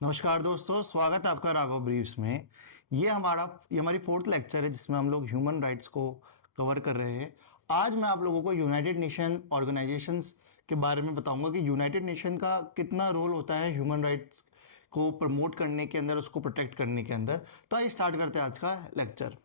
नमस्कार दोस्तों, स्वागत है आपका राघव ब्रीफ्स में। ये हमारी फोर्थ लेक्चर है जिसमें हम लोग ह्यूमन राइट्स को कवर कर रहे हैं। आज मैं आप लोगों को यूनाइटेड नेशन ऑर्गेनाइजेशंस के बारे में बताऊंगा कि यूनाइटेड नेशन का कितना रोल होता है ह्यूमन राइट्स को प्रमोट करने के अंदर, उसको प्रोटेक्ट करने के अंदर। तो आइए स्टार्ट करते हैं आज का lecture.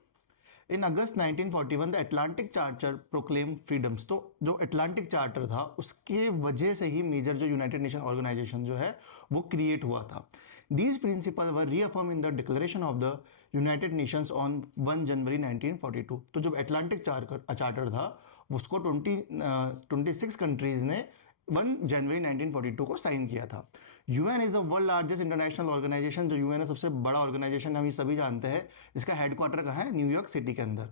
In August 1941 the Atlantic Charter proclaim freedoms. तो जो अटलांटिक चार्टर था उसके वजह से ही मेजर जो यूनाइटेड नेशन ऑर्गेनाइजेशन जो है वो क्रिएट हुआ था। These principle were reaffirm in the Declaration of the United Nations on 1 January 1942। तो जब अटलांटिक चार्टर था उसको 26 कंट्रीज ने 1 जनवरी 1942 को साइन किया था। UN is the world largest international organisation. जो यूएन है सबसे बड़ा ऑर्गेनाइजेशन, हम ये सभी जानते हैं। इसका हेडक्वार्टर कहाँ है? न्यूयॉर्क सिटी के अंदर।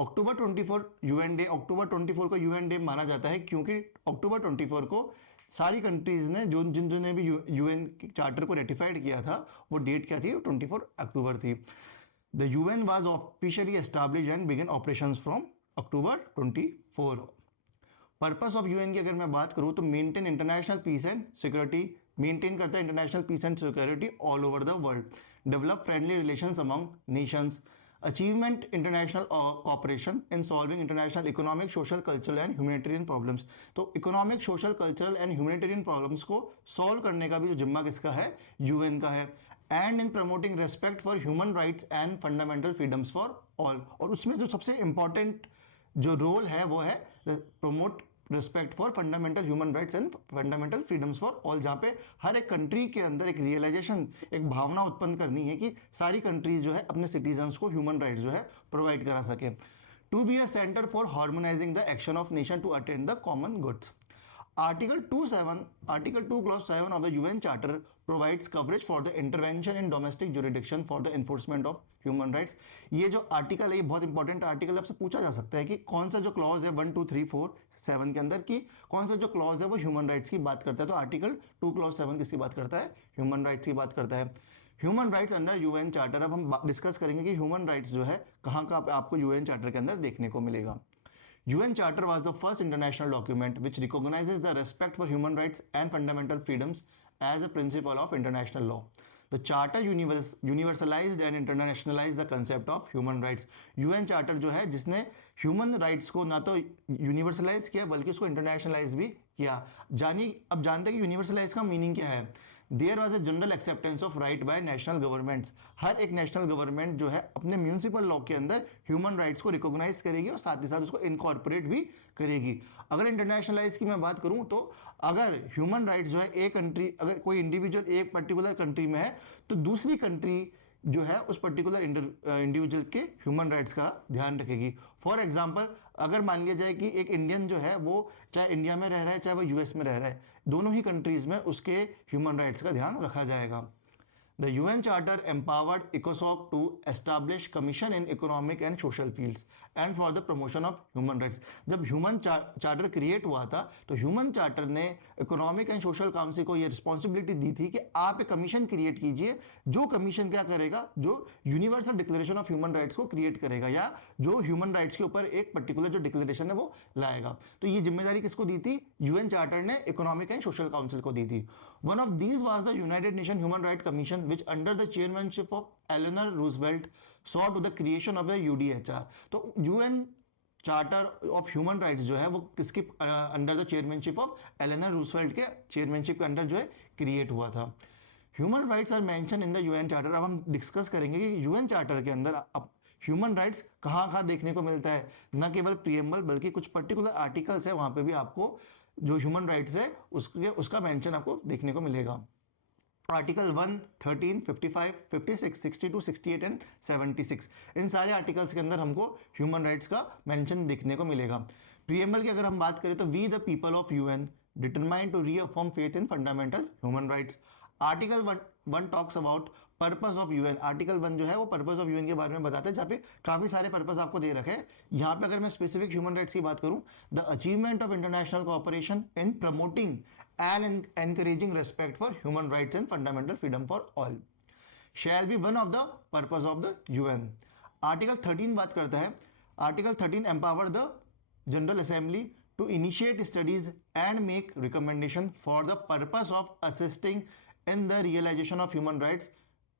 अक्टूबर 24 यूएन डे, अक्टूबर 24 को यूएन डे माना जाता है क्योंकि अक्टूबर 24 को सारी कंट्रीज ने जो जिन्होंने भी यूएन चार्टर को रेटिफाइड किया था वो डेट क्या थी? 24 अक्टूबर थी। The UN was officially establish and began operations from October 24। Purpose of UN की अगर मैं बात करूं तो maintain international peace and security, maintain करता है international peace and security all over the world, develop friendly relations among nations, achievement international cooperation in solving international economic, social, cultural and humanitarian problems. तो economic, social, cultural and humanitarian problems को solve करने का भी जो जिम्मा किसका है? UN का है। And in promoting respect for human rights and fundamental freedoms for all. और उसमें जो सबसे इंपॉर्टेंट जो रोल है वो है promote respect for fundamental human rights and fundamental freedoms for all, जहां पे हर एक कंट्री के अंदर एक रियलाइजेशन, एक भावना उत्पन्न करनी है कि सारी कंट्रीज जो है अपने सिटीजन्स को ह्यूमन राइट्स जो है प्रोवाइड करा सके। To be a centre for harmonising the action of nation to attain the common goods. Article 2 Clause 7 of the UN Charter provides coverage for the intervention in domestic jurisdiction for the enforcement of human rights। ये जो article है ये बहुत important article, आपसे पूछा जा सकता है कि कौन सा जो क्लॉज है 1 2 3 4 7 के अंदर की कौन सा जो क्लॉज है वो ह्यूमन राइट्स की बात करता है। तो आर्टिकल 2 क्लॉज 7 किसकी बात करता है? ह्यूमन राइट्स की बात करता है। Human rights under UN charter. अब हम डिस्कस करेंगे कि ह्यूमन राइट्स जो है कहाँ का आपको यूएन चार्टर के अंदर देखने को मिलेगा। UN Charter was the first international document which recognizes the respect for human rights and fundamental freedoms as a principle of international law. The Charter universalized and internationalized the concept of human rights। UN Charter जो है जिसने human rights को ना तो universalise किया बल्कि उसको internationalise भी किया। जानिए, अब जानते हैं कि यूनिवर्सलाइज का मीनिंग क्या है। There was a general acceptance of right by national governments. हर एक नेशनल गवर्नमेंट जो है अपने म्यूनिसिपल लॉ के अंदर ह्यूमन राइट्स को रिकॉग्नाइज करेगी और साथ ही साथ उसको इनकॉर्पोरेट भी करेगी। अगर इंटरनेशनलाइज की मैं बात करूं तो अगर ह्यूमन राइट्स जो है एक कंट्री, अगर कोई इंडिविजुअल एक पर्टिकुलर कंट्री में है तो दूसरी कंट्री जो है उस पर्टिकुलर इंडिविजुअल के ह्यूमन राइट्स का ध्यान रखेगी। फॉर एग्जाम्पल, अगर मान लिया जाए कि एक इंडियन जो है वो चाहे इंडिया में रह रहा है चाहे वो यूएस में रह रहा है, दोनों ही कंट्रीज में उसके ह्यूमन राइट्स का ध्यान रखा जाएगा। The UN Charter empowered ECOSOC to establish commission in economic and social fields and for the promotion of human rights। जब ह्यूमन चार्टर क्रिएट हुआ था तो ह्यूमन चार्टर ने इकोनॉमिक एंड सोशल काउंसिल को ये रिस्पॉन्सिबिलिटी दी थी कि आप एक कमीशन क्रिएट कीजिए जो कमीशन क्या करेगा, जो universal declaration of human rights को क्रिएट करेगा या जो ह्यूमन राइट्स के ऊपर एक पर्टिकुलर जो डिक्लेरेशन है वो लाएगा। तो ये जिम्मेदारी किसको दी थी? यूएन चार्टर ने इकोनॉमिक एंड सोशल काउंसिल को दी थी। One of these was the United nation human right commission which under the chairmanship of Eleanor Roosevelt saw to the creation of the UDHR। तो UN charter of human rights जो है वो किसकी under the chairmanship of Eleanor Roosevelt के chairmanship के under जो है create हुआ था। Human rights are mention in the UN charter. अब हम डिस्कस करेंगे कि यूएन चार्टर के अंदर अब ह्यूमन राइट्स कहाँ कहाँ देखने को मिलता है। न केवल प्रियम्बल बल्कि कुछ पर्टिकुलर आर्टिकल्स है वहां पे भी आपको जो ह्यूमन राइट्स है उसका मेंशन आपको देखने को मिलेगा। आर्टिकल 1, 13, 55, 56, 62, 68 एंड 76, इन सारे आर्टिकल्स के अंदर हमको ह्यूमन राइट्स का मेंशन देखने को मिलेगा। प्रियम्बल की अगर हम बात करें तो we the people of UN determine to reaffirm faith in fundamental human rights. Article 1 talks about purpose of UN. Article 1 जो है वो पर्पस ऑफ यूएन के बारे में बताता है, जहाँ पे काफी सारे पर्पस आपको दे रखे हैं। यहाँ पे अगर मैं स्पेसिफिक ह्यूमन राइट्स की बात करूं, the achievement of international cooperation in promoting and encouraging respect for human rights and fundamental freedom for all shall be one of the purpose of the UN. Article 13 बात करता है, article 13 empower the General assembly to initiate studies and make recommendation for the purpose of assisting in the realisation of human rights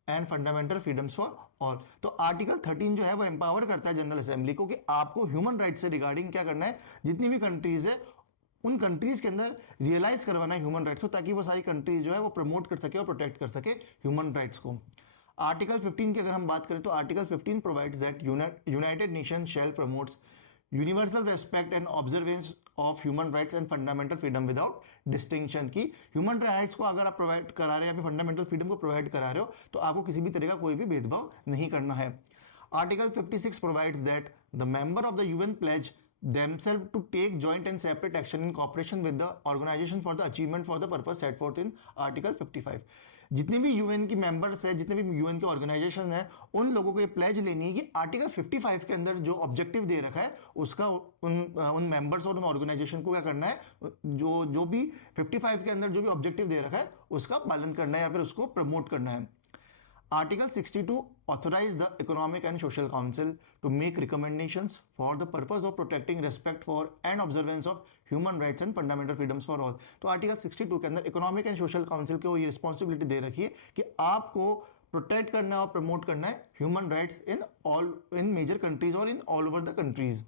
and fundamental freedoms for all. तो article 13 जो है वो empower करता है general assembly को कि आपको human rights से रिगार्डिंग क्या करना है, जितनी भी कंट्रीज है उन कंट्रीज के अंदर रियलाइज करवाना है ह्यूमन राइट्स को, ताकि वो सारी कंट्रीज जो है वो प्रमोट कर सके और प्रोटेक्ट कर सके ह्यूमन राइट्स को। आर्टिकल 15 की अगर हम बात करें तो article 15 provides that United Nation shall promotes universal respect and observance of human rights and fundamental freedom without distinction. की ह्यूमन राइट्स को अगर आप प्रोवाइड करा रहे हैं या फंडामेंटल फ्रीडम को प्रोवाइड करा रहे हो तो आपको किसी भी तरह का कोई भी भेदभाव नहीं करना है। Article 56 provides that the member of the UN pledge themselves to take joint and separate action in cooperation with the organization for the achievement for the purpose set forth in article 55। जितने भी UN की members है, जितने भी UN के organisation है, उन लोगों को ये प्लेज लेनी है कि आर्टिकल 55 के अंदर जो ऑब्जेक्टिव दे रखा है उसका उन मेंबर्स और उन ऑर्गेनाइजेशन को क्या करना है, जो भी 55 के अंदर जो भी ऑब्जेक्टिव दे रखा है उसका पालन करना है या फिर उसको प्रमोट करना है। Article 62 authorized the Economic and Social Council to make recommendations for the purpose of protecting respect for and observance of human rights and fundamental freedoms for all। तो आर्टिकल 62 के अंदर इकोनॉमिक एंड सोशल काउंसिल को ये responsibility दे रखी है कि आपको protect करना है और प्रमोट करना है ह्यूमन राइट्स इन मेजर कंट्रीज और in all over the countries.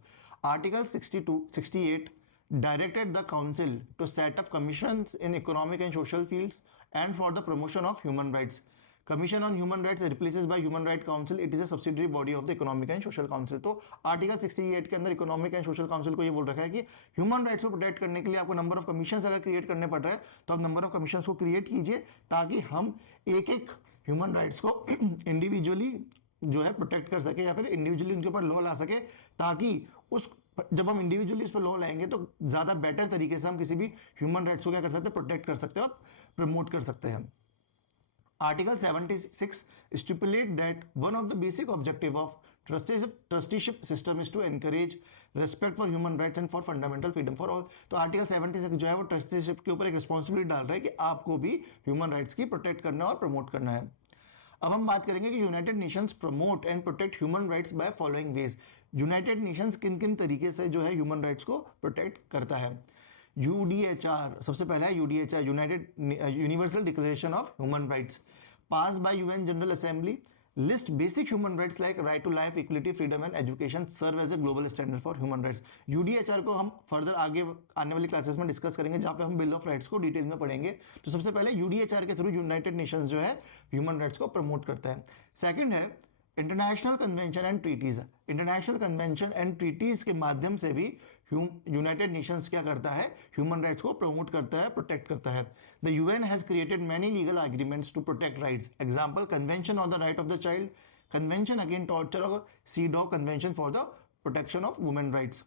Article 68 directed the council to set up commissions in economic and social fields and for the promotion of human rights। Commission on human rights replaces by human right council, it is a subsidiary body of the economic and social council. तो article 68 के अंदर economic and social council को ये बोल रखा है कि human rights को प्रोटेक्ट करने के लिए आपको नंबर ऑफ कमीशन अगर क्रिएट करने पड़ रहा है तो आप नंबर ऑफ कमीशन को क्रिएट कीजिए ताकि हम एक एक ह्यूमन राइट्स को इंडिविजुअली जो है प्रोटेक्ट कर सके या फिर इंडिविजुअली उनके ऊपर लॉ ला सके, ताकि उस जब हम इंडिविजुअली इस पर लॉ लाएंगे तो ज्यादा बेटर तरीके से हम किसी भी ह्यूमन राइट्स को क्या कर सकते हैं, प्रोटेक्ट कर सकते हैं और प्रमोट कर सकते हैं। Article 76 stipulate that one of the basic objective of trusteeship system is to encourage respect for human rights and for fundamental freedom for all। तो आर्टिकल 76 जो है वो ट्रस्टीशिप के ऊपर एक रिस्पॉन्सिबिलिटी डाल रहा है कि आपको भी ह्यूमन राइट्स की प्रोटेक्ट करना और प्रमोट करना है। अब हम बात करेंगे कि United Nations promote and protect human rights by following veg. United Nations किन किन तरीके से जो है ह्यूमन राइट्स को प्रोटेक्ट करता है। यूडीएचआर सबसे पहला है, UDHR United universal declaration of human rights passed by UN General Assembly list basic human rights like right to life, equality, freedom and education serve as a global standard for human rights। UDHR को हम further आगे आने वाली classes में discuss करेंगे जहां पे हम बिल ऑफ राइट्स को डिटेल में पढ़ेंगे। तो सबसे पहले UDHR के थ्रू यूनाइटेड नेशंस जो है ह्यूमन राइट्स को प्रमोट करता है। सेकंड है international convention and treaties. International convention and treaties के माध्यम से भी यूनाइटेड नेशंस क्या करता है, ह्यूमन राइट्स को प्रमोट करता है, प्रोटेक्ट करता है। The UN has created many legal agreements to protect rights. Example convention on the right of the child, convention against torture और CEDAW convention for the protection of women rights.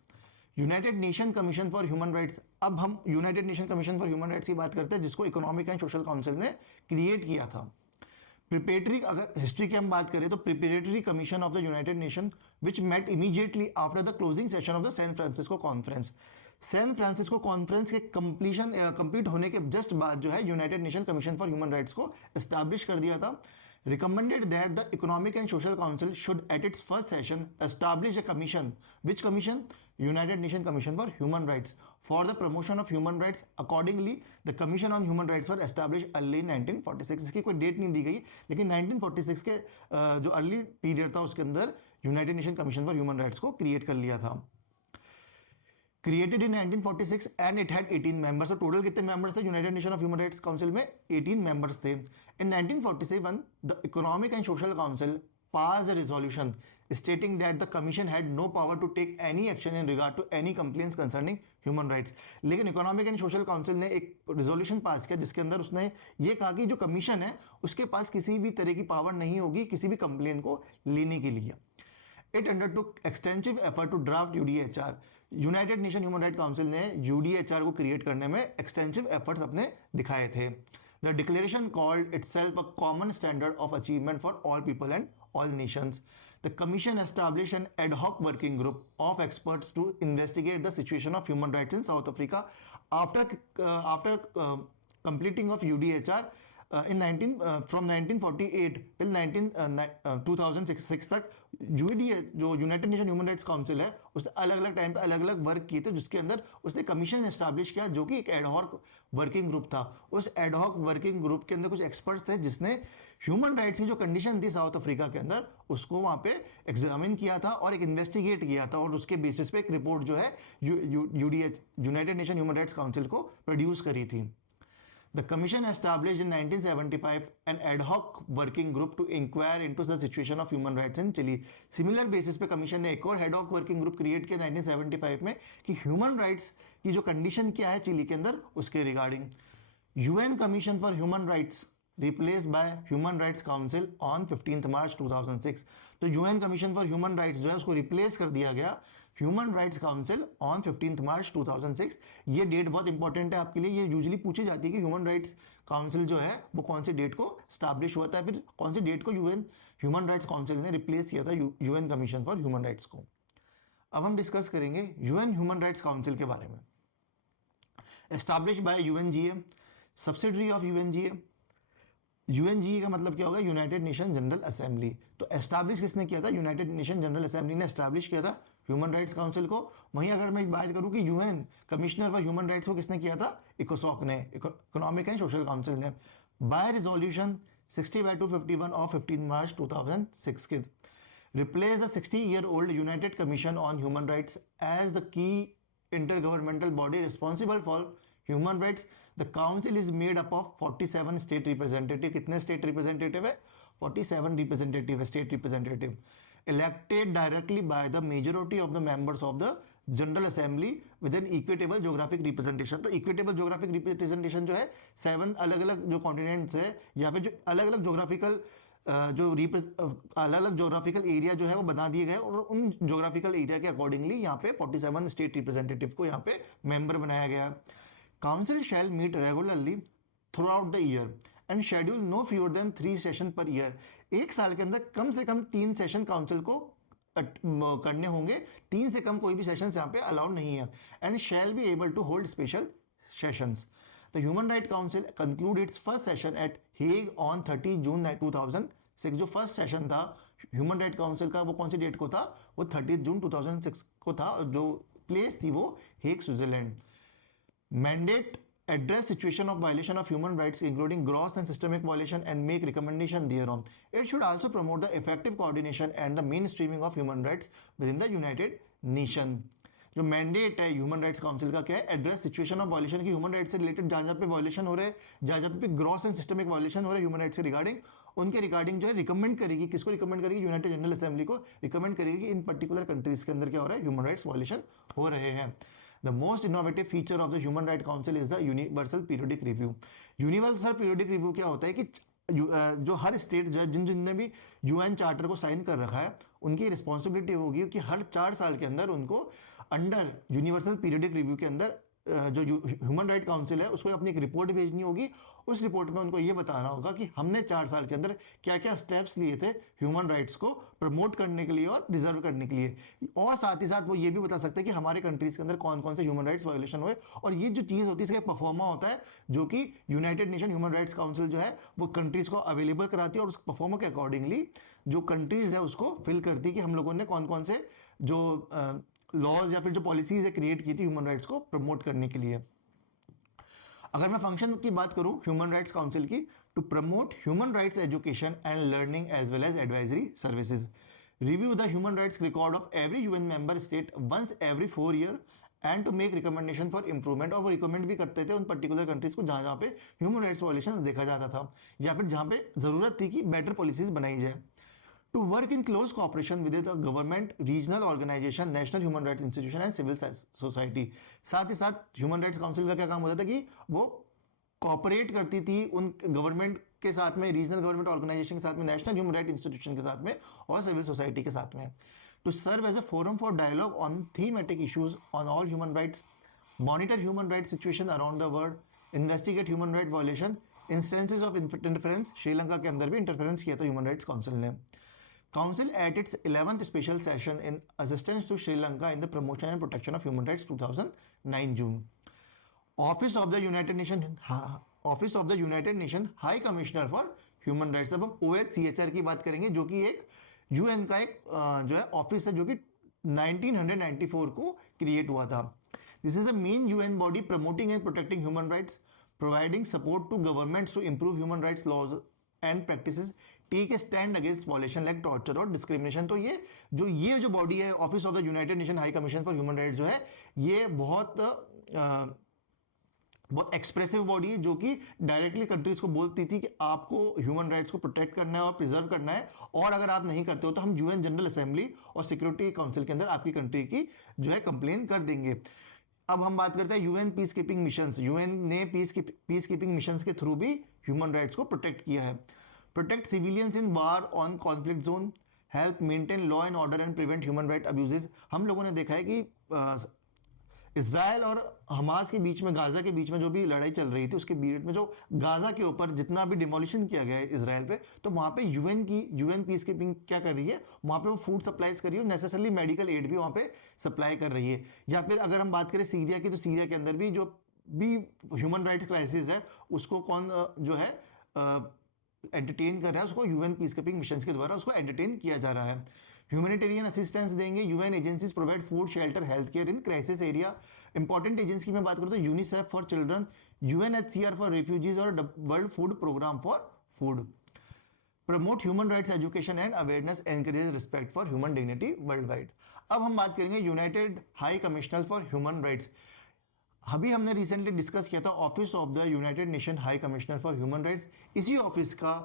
United Nation commission for human rights. अब हम United Nation commission for human rights की बात करते हैं जिसको economic and social council ने create किया था। प्रिपेटरी, अगर हिस्ट्री की हम बात करें तो preparatory commission of the United Nation which met immediately after the closing session of the San Francisco conference. San Francisco conference के कंप्लीट होने के जस्ट बाद जो है United Nation commission for human rights को एस्टैब्लिश कर दिया था। recommended that the Economic and Social Council should at its first session establish a commission, which commission, United Nations Commission for Human Rights, for the promotion of human rights। Accordingly the Commission on Human Rights were established early 1946। इसकी कोई date नहीं दी गई लेकिन 1946 के जो early period था उसके अंदर United Nation commission for human rights को क्रिएट कर लिया था। Created in 1946 and it had 18 members. तो टोटल कितने मेंबर्स थे United nation of human rights council में? 18 मेंबर्स थे। इन 1947 the economic and social council passed a resolution stating that the commission had no power to take any action in regard to any complaints concerning human rights। लेकिन economic and social council ने एक resolution pass किया जिसके अंदर उसने ये कहा कि जो कमीशन है उसके पास किसी भी तरह की पावर नहीं होगी किसी भी कंप्लेन को लेने के लिए। It undertook extensive effort to draft UDHR। United nation human right council ने यूडीएचआर को क्रिएट करने में एक्सटेंसिव एफर्ट्स अपने दिखाए थे। The declaration called itself a common standard of achievement for all people and all nations। The commission established an ad hoc working group of experts to investigate the situation of human rights in South Africa। After completing of UDHR, in 19 from 1948 till 2006 तक यूएनडीए जो United nation human rights council है उसने अलग अलग time पे अलग अलग work किए थे, जिसके अंदर उसने कमीशन एस्टैब्लिश किया जो कि एक एडहॉक वर्किंग ग्रुप था। उस एडहॉक वर्किंग ग्रुप के अंदर कुछ एक्सपर्ट्स थे जिसने ह्यूमन राइट्स की जो कंडीशन थी साउथ अफ्रीका के अंदर उसको वहां पे एग्जामिन किया था और एक इन्वेस्टिगेट किया था, और उसके बेसिस पे एक रिपोर्ट जो है UDH United nation human rights council को प्रोड्यूस करी थी। The Commission established in 1975 an ad hoc working group to inquire into the situation of human rights in Chile. Similar basis पे कमीशन ने एक और ad hoc working group create किया 1975 में कि ह्यूमन राइट्स की जो कंडीशन क्या है चिली के अंदर उसके regarding. UN commission for human rights replace by human rights council on 15 मार्च 2006। तो UN commission for human rights जो है उसको रिप्लेस कर दिया गया ह्यूमन राइट्स काउंसिल ऑन 15 मार्च 2006। ये डेट बहुत इंपॉर्टेंट है आपके लिए, ये यूजुअली पूछी जाती है कि ह्यूमन राइट्स काउंसिल जो है वो कौन सी डेट को स्टैब्लिश हुआ था, फिर कौन सी डेट को यूएन ह्यूमन राइट्स काउंसिल ने रिप्लेस किया था UN commission for human rights को। अब हम डिस्कस करेंगे यूएन ह्यूमन राइट्स काउंसिल के बारे में। Establish bye UNGA, subsidiary of UNGA. UNGA का मतलब क्या होगा? United nation general assembly. तो एस्टैब्लिश किसने किया था? यूनाइटेड नेशन जनरल असेंबली ने एस्टैब्लिश किया था ह्यूमन राइट्स काउंसिल को। वहीं अगर मैं बात करूं कि UN commissioner for human rights को किसने किया था? इकोसॉक ने, इकोनॉमिक एंड सोशल काउंसिल ने, बाय रिजोल्यूशन 60/251 ऑफ 15 मार्च 2006 के replace the 60-year-old United Commission on Human Rights as the key intergovernmental body responsible for human rights. The council is made up of 47 state representative. कितने state representative है? 47 representative है, state representative elected directly by the majority of the members of the General Assembly with an equitable geographic representation. तो equitable geographic representation जो है 7 अलग अलग जो continents है या फिर जो अलग अलग ज्योग्राफिकल जो अलग अलग ज्योग्राफिकल एरिया जो है वो बना दिए गए, और उन ज्योग्राफिकल एरिया के अकॉर्डिंगली यहाँ पे 47 स्टेट रिप्रेजेंटेटिव को यहाँ पे मेंबर बनाया गया। Council shall meet regularly throughout the year and schedule no fewer than 3 session per year. एक साल के अंदर कम से कम 3 सेशन काउंसिल को करने होंगे, 3 से कम कोई भी सेशन यहाँ पे अलाउड नहीं है। And shall be able to hold special sessions. The Human Rights Council concluded its first session at Hague on 30 जून 2006। जो फर्स्ट सेशन था ह्यूमन राइट काउंसिल का वो कौन सी डेट को था? वो 30 जून 2006 को था। जो प्लेस थी वो Hague Switzerland. Mandate address situation of violation of human rights including gross and systemic violation and make recommendation thereon. It should also promote the effective coordination and the mainstreaming of human rights within the United Nations. जो mandate है human rights council का क्या है? Address situation of violation की human rights से related जहां जहां पे वायलेशन हो रहे हैं, जहां जहां पे ग्रॉस एंड सिस्टमिक वायलेशन हो रहे हैं ह्यूमन राइट्स के रिगार्डिंग, उनके रिगार्डिंग जो है रिकमेंड करेगी। किसको रिकमेंड करेगी? यूनाइटेड जनरल असेंबली को रिकमेंड करेगी कि इन पर्टिकुलर कंट्रीज के अंदर क्या हो रहा है? ह्यूमन राइट्स वायलेशन हो रहे हैं। The most innovative feature of the Human Rights Council is the Universal Periodic Review. Universal Periodic Review क्या होता है कि जो हर स्टेट जो है जिनने भी यूएन चार्टर को साइन कर रखा है उनकी रिस्पॉन्सिबिलिटी होगी कि हर 4 साल के अंदर उनको अंडर यूनिवर्सल पीरियडिक रिव्यू के अंदर जो ह्यूमन राइट काउंसिल है उसको अपनी एक रिपोर्ट भेजनी होगी। उस रिपोर्ट में उनको ये बताना होगा कि हमने 4 साल के अंदर क्या क्या स्टेप्स लिए थे ह्यूमन राइट्स को प्रमोट करने के लिए और डिजर्व करने के लिए, और साथ ही साथ वो ये भी बता सकते हैं कि हमारे कंट्रीज के अंदर कौन कौन से ह्यूमन राइट्स वायोलेशन हुए। और ये जो चीज होती है इसका परफॉर्मा होता है जो कि United nation human rights council जो है वो कंट्रीज को अवेलेबल कराती है, और उस परफॉर्मा के अकॉर्डिंगली जो कंट्रीज है उसको फिल करती है कि हम लोगों ने कौन कौन से जो लॉज या फिर जो पॉलिसीज है क्रिएट की थी ह्यूमन राइट्स को प्रमोट करने के लिए। अगर मैं फंक्शन की बात करूं ह्यूमन राइट्स काउंसिल की, to promote human rights education and learning as well as advisory services, review the human rights record of every UN member state once every 4 year and to make recommendation for improvement. और वो recommend भी करते थे उन particular countries को जहां जहां पे ह्यूमन राइट्स वायलेशन देखा जाता था या फिर जहां पे जरूरत थी कि बेटर पॉलिसीज बनाई जाए। To work in close cooperation with the government, regional organization, national human rights institution and civil society। साथ ही साथ ह्यूमन राइट्स काउंसिल का क्या काम होता था कि वो कॉपरेट करती थी उन गवर्नमेंट के साथ में, रीजनल गवर्नमेंट ऑर्गेनाइजेशन के साथ में, नेशनल ह्यूमन राइट इंस्टीट्यूशन के साथ में और सिविल सोसाइटी के साथ में। To serve as a forum for dialogue on thematic issues on all human rights, monitor human right situation around the world, investigate human right violation, instances of interference. Sri Lanka के अंदर भी इंटरफेरेंस किया था human rights council ने। Council at its 11th special session in assistance to Sri Lanka in the promotion and protection of human rights 2009 June. Office of the United Nations office of the United Nation high commissioner for human rights. अब हम OHCHR की बात करेंगे, जो कि एक UN का एक जो है ऑफिस है, जो कि 1994 को क्रिएट हुआ था। This is a main UN body promoting and protecting human rights, providing support to governments to improve human rights laws and practices, take a stand against violation like torture और discrimination. तो ये जो body है, office of the United Nation High Commission for human rights, जो है ये बहुत expressive body है, जो कि डायरेक्टली कंट्रीज को बोलती थी कि आपको ह्यूमन राइट्स को प्रोटेक्ट करना है और प्रिजर्व करना है, और अगर आप नहीं करते हो तो हम यूएन जनरल असेंबली और सिक्योरिटी काउंसिल के अंदर आपकी कंट्री की जो है कंप्लेन कर देंगे। अब हम बात करते हैं UN peace keeping missions. UN ने पीस कीपिंग मिशंस के थ्रू भी ह्यूमन राइट्स को प्रोटेक्ट किया है। Protect civilians in war on conflict zone, help maintain law and order and prevent human right abuses. हम लोगों ने देखा है कि इसराइल और हमास के बीच में, गाजा के बीच में जो भी लड़ाई चल रही थी, उसके बीच में जो गाजा के ऊपर जितना भी डिमोलिशन किया गया है इसराइल पे, तो वहां पे यूएन पीस कीपिंग क्या कर रही है, वहां पे वो फूड सप्लाईज कर रही है, नेसेसरली मेडिकल एड भी वहां पे सप्लाई कर रही है। या फिर अगर हम बात करें सीरिया की, तो सीरिया के अंदर भी जो भी ह्यूमन राइट्स क्राइसिस है, उसको कौन जो है एंटरटेन कर रहा है, उसको यूएन पीस कीपिंग मिशन के द्वारा उसको एंटरटेन किया जा रहा है। ह्यूमैनिटेरियन असिस्टेंस देंगे। UN agencies provide food, shelter, health care in crisis area. Important agency की मैं बात करूं तो UNICEF for children, UNHCR for refugees और world food programme for food. Promote human rights education and awareness, encourage respect for human dignity worldwide. अब हम बात करेंगे united high commissioner for human rights. अभी हमने रिसेंटली डिस्कस किया था office of the United Nation high commissioner for human rights. इसी office का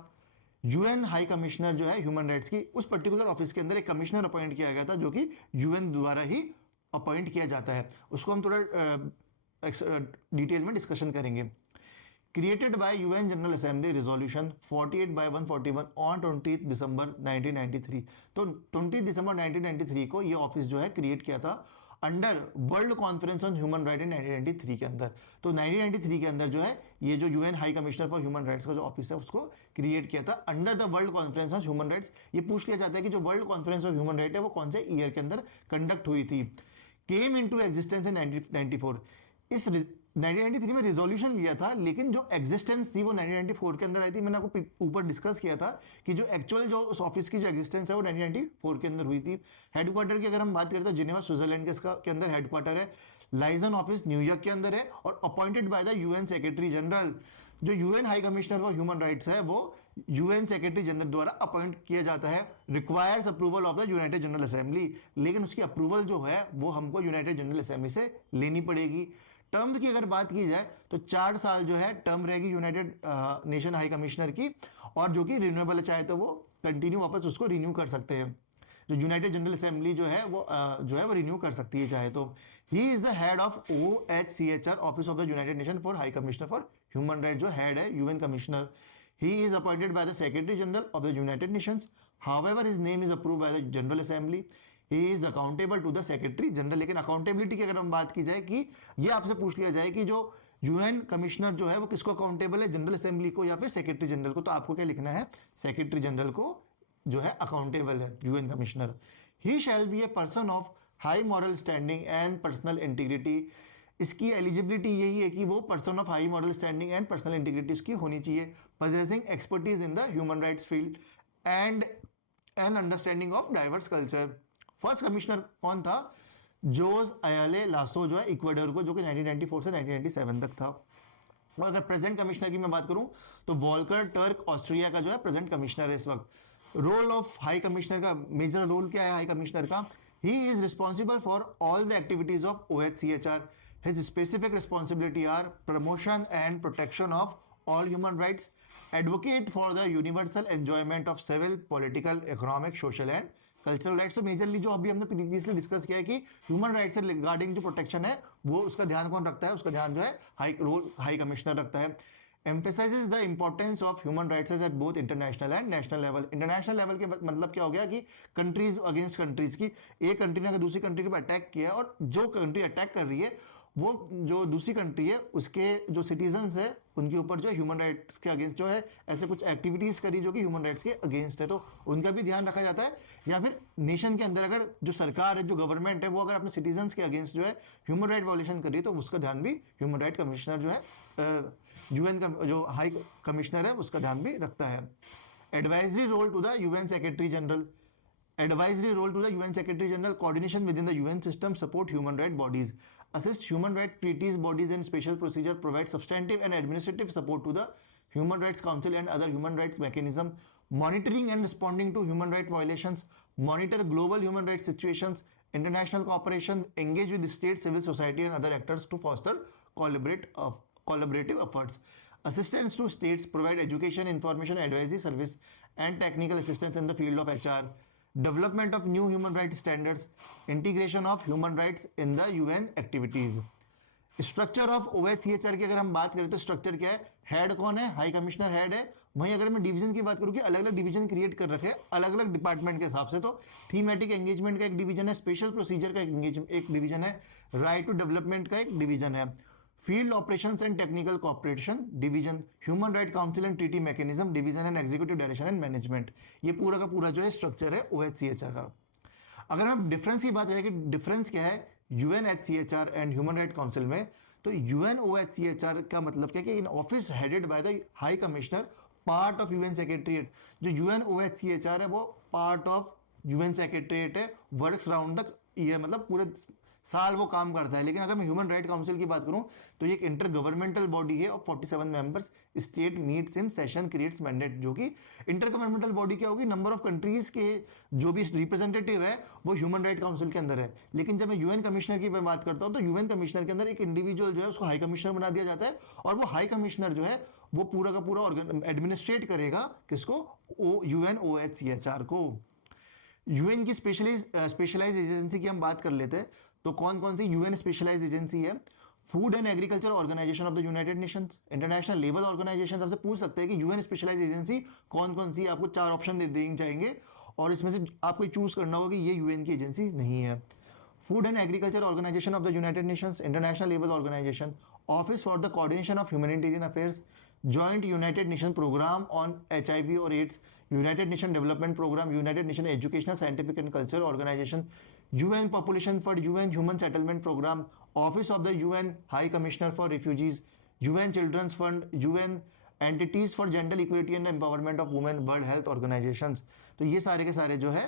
यूएन हाई कमिश्नर जो है ह्यूमन राइट्स की, उस पर्टिकुलर ऑफिस के अंदर एक कमिश्नर अपॉइंट किया गया था, जो कि यूएन द्वारा ही अपॉइंट किया जाता है। उसको हम थोड़ा डिटेल में डिस्कशन करेंगे। Created by UN general assembly resolution 48/141 on 20 दिसंबर 1993। तो 20 दिसंबर 1993 को ये ऑफिस जो है क्रिएट किया था under world conference on human right in 1993 के अंदर। तो 1993 के अंदर जो है ये जो UN high commissioner for human rights का जो ऑफिस है, उसको क्रिएट किया था under the world conference on human rights. ये पूछ लिया जाता है कि जो world conference of human right है वो कौन से ईयर के अंदर कंडक्ट हुई थी। Came into existence in 1994। इस 1993 में रिजोल्यूशन लिया था, लेकिन जो एग्जिस्टेंस थी वो 1994 के अंदर आई थी। मैंने आपको ऊपर डिस्कस किया था कि जो एक्चुअल जो उस ऑफिस की जो एग्जिस्टेंस है वो 1994 के अंदर हुई थी। हेडक्वार्टर की अगर हम बात करें तो जिनेवा स्विट्जरलैंड के इसका के अंदर हेडक्वार्टर है। लाइजन ऑफिस न्यूयॉर्क के अंदर है और appointed by the UN secretary general. जो UN high commissioner for human rights है वो यूएन सेक्रेटरी जनरल द्वारा अपॉइंट किया जाता है। Requires approval of the united general assembly, लेकिन उसकी अप्रूवल जो है वो हमको यूनाइटेड जनरल असेंबली से लेनी पड़ेगी। टर्म की अगर बात की जाए तो 4 साल जो है टर्म रहेगी यूनाइटेड नेशन हाई कमिश्नर की, और जो कि रिन्यूएबल है, चाहे तो वो कंटिन्यू वापस उसको रिन्यू कर सकते हैं। जो यूनाइटेड जनरल असेंबली जो है वो रिन्यू कर सकती है चाहे तो। He is the head of OHCHR, office of the United Nation for High commissioner for Human Right, जो हेड है UN commissioner. He is appointed by the Secretary General of the United Nations. However his name is approved by the General Assembly. He is accountable to the Secretary General. लेकिन accountability की अगर हम बात की जाए कि ये आपसे पूछ लिया जाए कि जो यूएन कमिश्नर जो है वो किसको अकाउंटेबल है, जनरल असेंबली को या फिर सेक्रेटरी जनरल को, तो आपको क्या लिखना है, सेक्रेटरी जनरल को जो है अकाउंटेबल है UN commissioner. He shall be a person of high moral standing and personal integrity. इसकी एलिजिबिलिटी यही है कि वो person of high moral standing and personal integrity उसकी होनी चाहिए। Possessing expertise in the human rights field and an understanding of diverse culture. First commissioner कौन था, जोस अयाले लासो जो है इक्वाडोर को, जो कि 1994 से 1997 तक था। और अगर प्रेजेंट कमिश्नर की मैं बात करूं तो वॉल्कर टर्क ऑस्ट्रिया का जो है प्रेजेंट कमिश्नर है इस वक्त। रोल ऑफ हाई कमिश्नर का, मेजर रोल क्या है हाई कमिश्नर का, he is responsible for all the activities of OHCHR। His specific responsibility are promotion and protection of all human rights, advocate for the universal enjoyment of civil, political, economic, social and cultural rights. तो majorly जो अभी हमने previously discuss किया है कि human rights से regarding जो protection है वो उसका ध्यान कौन रखता है, उसका ध्यान जो है हाई कमिश्नर रखता है। emphasizes the importance of human rights at both international and national level। International level के मतलब क्या हो गया कि कंट्रीज अगेंस्ट कंट्रीज की, एक कंट्री ने अगर दूसरी कंट्री के ऊपर अटैक किया और जो कंट्री अटैक कर रही है वो जो दूसरी कंट्री है उसके जो सिटीजन्स है उनके ऊपर जो है ह्यूमन राइट्स के अगेंस्ट जो है ऐसे कुछ एक्टिविटीज करी जो कि ह्यूमन राइट्स के अगेंस्ट है, तो उनका भी ध्यान रखा जाता है। या फिर नेशन के अंदर अगर जो सरकार है, जो गवर्नमेंट है, वो अगर अपने सिटीजन्स के अगेंस्ट जो है ह्यूमन राइट वायोलेशन कर रही है तो उसका ध्यान भी ह्यूमन राइट कमिश्नर जो है यूएन का जो हाई कमिश्नर है उसका ध्यान भी रखता है। Advisory role to the UN secretary general, advisory role to the UN Secretary General, coordination within the UN system, support human rights bodies, assist human rights treaties bodies and special procedure, provide substantive and administrative support to the Human Rights Council and other human rights mechanism, monitoring and responding to human rights violations, monitor global human rights situations, international cooperation, engage with the state, civil society and other actors to foster collaborative efforts, assistance to states, provide education, information, advisory service and technical assistance in the field of HR, development of new human rights standards, integration of human rights in the UN activities। Structure of OHCHR की अगर हम बात करें तो structure क्या है, head कौन है, हाई कमिश्नर हेड है। वहीं अगर मैं डिवीजन की बात करूं कि अलग अलग डिवीजन क्रिएट कर रखे अलग अलग डिपार्टमेंट के हिसाब से, तो थीमेटिक एंगेजमेंट का एक डिवीजन है, स्पेशल प्रोसीजर का एक डिवीजन है, राइट टू डेवलपमेंट का एक डिवीजन है, field operations and technical corporation division, human right council and treaty mechanism division and executive direction and management. ये पूरा का पूरा जो है स्ट्रक्चर है OHCHR का। अगर हम डिफरेंस की बात करें कि डिफरेंस क्या है UNHCHR and human right council में, तो UNOHCHR का मतलब क्या है कि in office headed by the high commissioner, part of UN secretariat. जो UNOHCHR है वो पार्ट ऑफ UN सेक्रेटरीट है, वर्क्स राउंड द ईयर, मतलब पूरे साल वो काम करता है। लेकिन अगर मैं ह्यूमन राइट काउंसिल की बात करूं तो ये एक इंटर गवर्नमेंटल बॉडी है of 47 members, state meets in session creates mandate. जो कि इंटर गवर्नमेंटल बॉडी क्या होगी, नंबर ऑफ कंट्रीज के जो भी रिप्रेजेंटेटिव है वो ह्यूमन राइट काउंसिल के अंदर है। लेकिन जब मैं यूएन कमिश्नर की बात करता हूं तो यूएन कमिश्नर के अंदर एक इंडिविजुअल जो है उसको हाई कमिश्नर बना दिया जाता है, और वो हाई कमिश्नर जो है वो पूरा का पूरा एडमिनिस्ट्रेट करेगा किसको, UNOHCHR को। यूएन की स्पेशलाइज एजेंसी की हम बात कर लेते हैं, तो कौन कौन सी यूएन स्पेशलाइज एजेंसी है। Food and Agriculture Organization of the United Nations, International Labour Organization. आपसे पूछ सकते हैं कि यूएन स्पेशलाइज एजेंसी कौन कौन सी, आपको 4 ऑप्शन दे देंगे जाएंगे और इसमें से आपको चूज करना होगा कि ये यूएन की एजेंसी नहीं है। Food and Agriculture Organization of the United Nations, International Labour Organization, Office for the Coordination of Humanitarian Affairs, Joint United Nation Programme on HIV और AIDS, United Nation Development Programme, United Nation Educational Scientific and Cultural Organization, UN Population Fund, UN Human Settlement Programme, Office of the UN high commissioner for Refugees, UN Children's Fund, UN entities for gender equity and empowerment of women, World health organisations. तो ये सारे के सारे जो है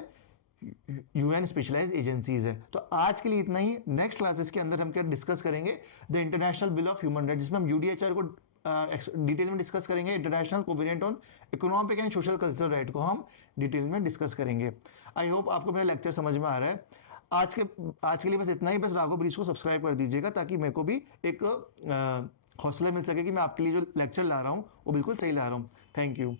UN specialised agencies है। तो आज के लिए इतना ही। नेक्स्ट क्लासेस के अंदर हम क्या डिस्कस करेंगे, the international bill of human rights, जिसमें हम यूडीएचआर को डिटेल में डिस्कस करेंगे। International covenant on economic and social cultural right को हम डिटेल में डिस्कस करेंगे। आई होप आपको मेरा लेक्चर समझ में आ रहा है। आज के लिए बस इतना ही। बस राघव ब्रीज को सब्सक्राइब कर दीजिएगा ताकि मेरे को भी एक हौसला मिल सके कि मैं आपके लिए जो लेक्चर ला रहा हूँ वो बिल्कुल सही ला रहा हूँ। Thank you.